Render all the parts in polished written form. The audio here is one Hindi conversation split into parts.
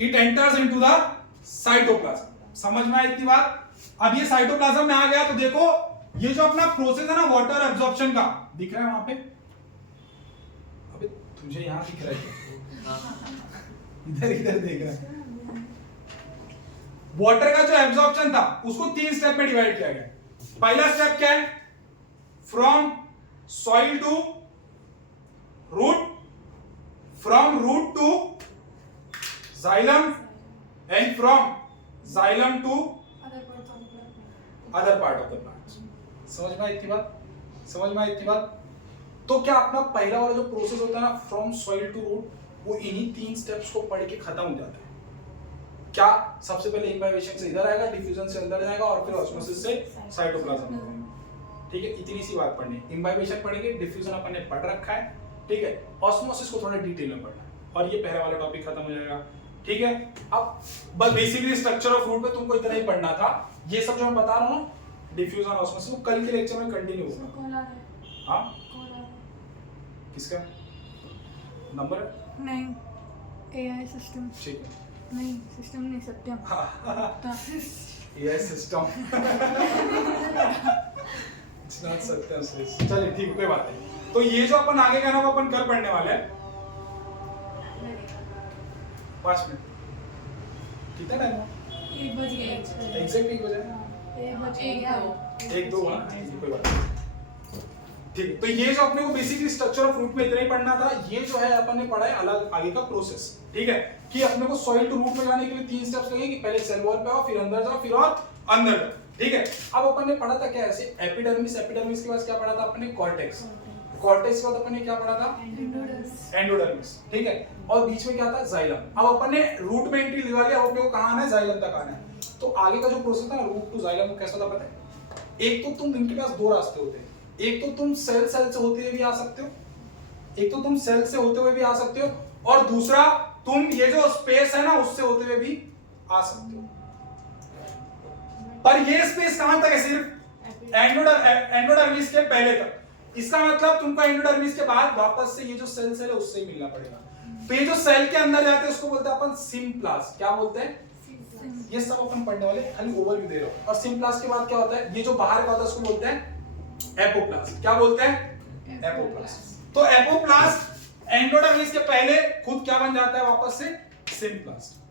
It enters into the cytoplasm. समझ में आई इतनी बात? अब ये साइटोप्लाज्म में आ गया तो देखो ये जो अपना प्रोसेस है ना वाटर एब्जॉर्प्शन का, दिख रहा है वहां पे? अबे तुझे यहां दिख रहा है, इधर इधर देख रहा है। वाटर का जो एब्जॉर्प्शन था उसको 3 स्टेप में डिवाइड किया गया। पहला स्टेप क्या है? From soil to root, from root to xylem and from xylem to other part of the plant. समझ में आई इतनी बात? समझ में आई इतनी बात? तो क्या अपना पहला वाला जो प्रोसेस होता है ना फ्रॉम सॉइल टू रूट, वो इन्हीं 3 स्टेप्स को पढ़ के खत्म हो जाता है। क्या सबसे पहले इम्बाइबेशन से इधर आएगा, डिफ्यूजन से अंदर जाएगा और फिर ऑस्मोसिस से साइटोप्लाज्म में। ठीक है, इतनी सी बात पढ़नी है। इम्बाइबेशन पढ़ेंगे, डिफ्यूजन अपन ने पढ़ रखा है, ठीक है। ऑस्मोसिस को थोड़ा डिटेल में पढ़ना है और ये पहला वाला टॉपिक खत्म हो जाएगा, ठीक है। अब बस बेसिकली स्ट्रक्चर ऑफ फ्रूट पे तुमको इतना ही पढ़ना था। ये सब जो मैं बता रहा हूँ डिफ्यूजन ऑस्मोसिस वो कल के लेक्चर में कंटिन्यू होगा। हाँ, किसका नंबर? नहीं, एआई सिस्टम। ठीक है, नहीं सिस्टम नहीं, Satyam. AI system it's not Satyam system. चलिए ठीक है, कोई बात नहीं। तो ये जो अपन आगे का ना वो अपन कल पढ़ने वाले हैं। 5 मिनट कितना टाइम हुआ? 1 बज गया। एग्जैक्ट 1 बजे? 1 बज गया। 1-2 हाँ, कोई बात नहीं। ठीक है, तो ये जो अपने को बेसिकली स्ट्रक्चर ऑफ रूट में इतना ही पढ़ना था। ये जो है अपन ने पढ़ा है अलग आगे का प्रोसेस, ठीक है। कि अपने को सॉइल टू रूट में जाने के लिए 3 स्टेप्स लगेंगे कि पहले सेल वॉल पे आओ, फिर अंदर जाओ, फिर और अंदर जाओ, ठीक है। अब अपन ने पढ़ा था क्या ऐसे एपिडर्मिस, एपिडर्मिस के बाद क्या पढ़ा था अपन ने? कॉर्टेक्स, कॉर्टेक्स के बाद अपन ने क्या पढ़ा था? एंडोडर्मिस, ठीक है। और बीच में क्या था? जाइलम। अब अपन ने रूट में एंट्री दिवा लिया, अब अपने को कहां आना है? जाइलम तक आना है। तो आगे का जो प्रोसेस था ना रूट टू जाइलम कैसा था पता है? एक तो तुम इनके पास 2 रास्ते होते हैं। एक तो तुम सेल से होते हुए भी आ सकते हो, एक तो तुम सेल से होते हुए भी आ सकते हो, और दूसरा तुम ये जो स्पेस है ना उससे होते हुए भी आ सकते हो। पर ये स्पेस कहां तक है? सिर्फ एंडोडर्मिस के पहले तक। इसका मतलब तुमको एंडोडर्मिस के बाद वापस से ये जो सेल है उससे ही मिलना पड़ेगा। तो ये जो सेल के अंदर जाते हैं उसको बोलते हैं अपन सिम्प्लाज्म। क्या बोलते हैं? ये सब अपन पढ़ने वाले, खाली ओवरव्यू दे रहा हूं। और सिम्प्लाज्म के बाद क्या होता है? ये जो बाहर का होता है उसको बोलते हैं एपोप्लाज्म। क्या बोलते हैं? एपोप्लाज्म। तो एपोप्लाज्म एंडोडर्मिस के पहले खुद क्या बन जाता है? वापस से सिम्प्लाज्म।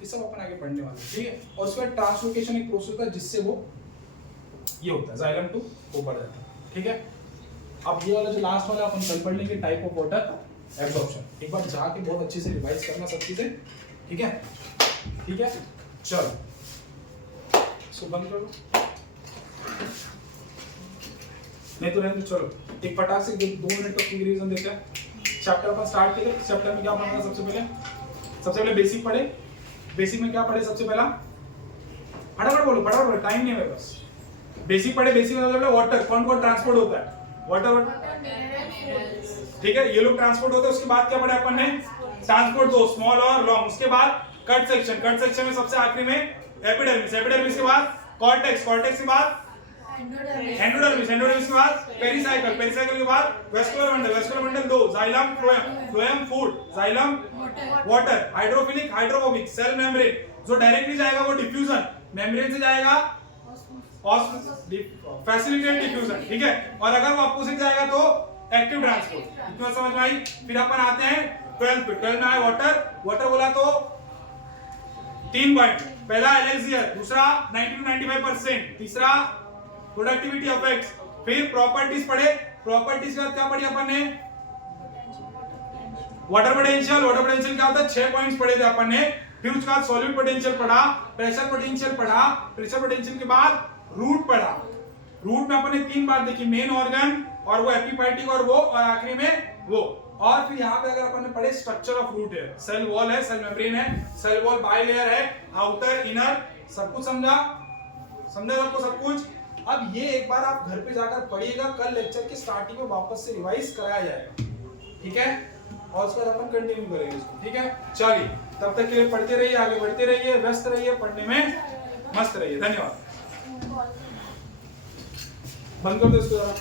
ये सब अपन आगे पढ़ने वाले, ठीक है। और उसके बाद ट्रांसलोकेशन एक प्रोसेस होता है जिससे वो ये होता है जाइलम टू ऊपर जाता है, ठीक है। अब ये वाला जो लास्ट वाला अपन कल पढ़ लेंगे, टाइप ऑफ वाटर एब्जॉर्प्शन। एक बार जाके बहुत अच्छे से रिवाइज करना सब चीजें, ठीक है, ठीक है। चलो सो बंद करो, नहीं तो रहने दो। चलो एक फटाक से 2 मिनट का रिवीजन देते हैं। चैप्टर अपन स्टार्ट किए। चैप्टर में क्या पढ़ना? सबसे पहले बेसिक पढ़े। बेसिक में क्या पढ़े सबसे पहला? फटाफट बोलो, फटाफट बोलो, टाइम नहीं है मेरे पास। बेसिक पढ़े। बेसिक में मतलब वाटर कौन कौन ट्रांसपोर्ट होता है? वाटर, ठीक है, ये लोग ट्रांसपोर्ट होते हैं। उसके बाद क्या पढ़ा अपन ने? ट्रांसपोर्ट 2, स्मॉल और लॉन्ग। उसके बाद कट सेक्शन, कट सेक्शन में सबसे आखिरी में एपिडर्मिस, एपिडर्मिस के बाद कॉर्टेक्स, कॉर्टेक्स के बाद एंडोडर्मिस, एंडोडर्मिस के बाद पेरिसाइकल, पेरिसाइकल के बाद vascular bundle, vascular bundle 2, xylem, phloem, phloem food, xylem water, hydrophilic, hydrophobic, cell membrane. जो डायरेक्टली जाएगा वो डिफ्यूजन, मेम्ब्रेन से जाएगा फैसिलिटेट डिफ्यूजन, ठीक है। और अगर वो अपोजिट जाएगा तो एक्टिव ट्रांसपोर्ट। इतना समझ में आई? फिर अपन आते हैं 12 पे। 12 में आए वाटर। वाटर बोला तो 3 पॉइंट। पहला एलेक्सियर, दूसरा 90 to 95%, तीसरा प्रोडक्टिविटी इफेक्ट्स, फिर प्रॉपर्टीज पढ़े। प्रॉपर्टीज के बाद क्या पढ़ी अपन ने? Water potential. वाटर पोटेंशियल क्या होता है? 6 पॉइंट्स पढ़े थे अपन ने। फिर उसके बाद सॉल्यूट पोटेंशियल पढ़ा, प्रेशर पोटेंशियल पढ़ा, प्रेशर पोटेंशियल के बाद रूट पढ़ा। रूट में अपन ने 3 बात देखी, मेन ऑर्गन और वो एपिफाइटिक और वो, और आखिरी में वो। और फिर यहाँ पे अगर अपन ने पढ़े स्ट्रक्चर ऑफ रूट है, सेल वॉल है, सेल मेम्ब्रेन है, सेल वॉल बाइलेयर है, आउटर इनर, सब कुछ समझा? समझा सबको सब कुछ? अब ये एक बार आप घर पे जाकर पढ़िएगा, कल लेक्चर के स्टार्टिंग में वापस से रिवाइज कराया जाएगा, ठीक है। और उसके बाद अपन कंटिन्यू करेंगे इसको, ठीक है। चलिए तब तक के लिए पढ़ते रहिए, आगे बढ़ते रहिए, व्यस्त रहिए, पढ़ने में मस्त रहिए। धन्यवाद। बंद कर दो इसको जरा।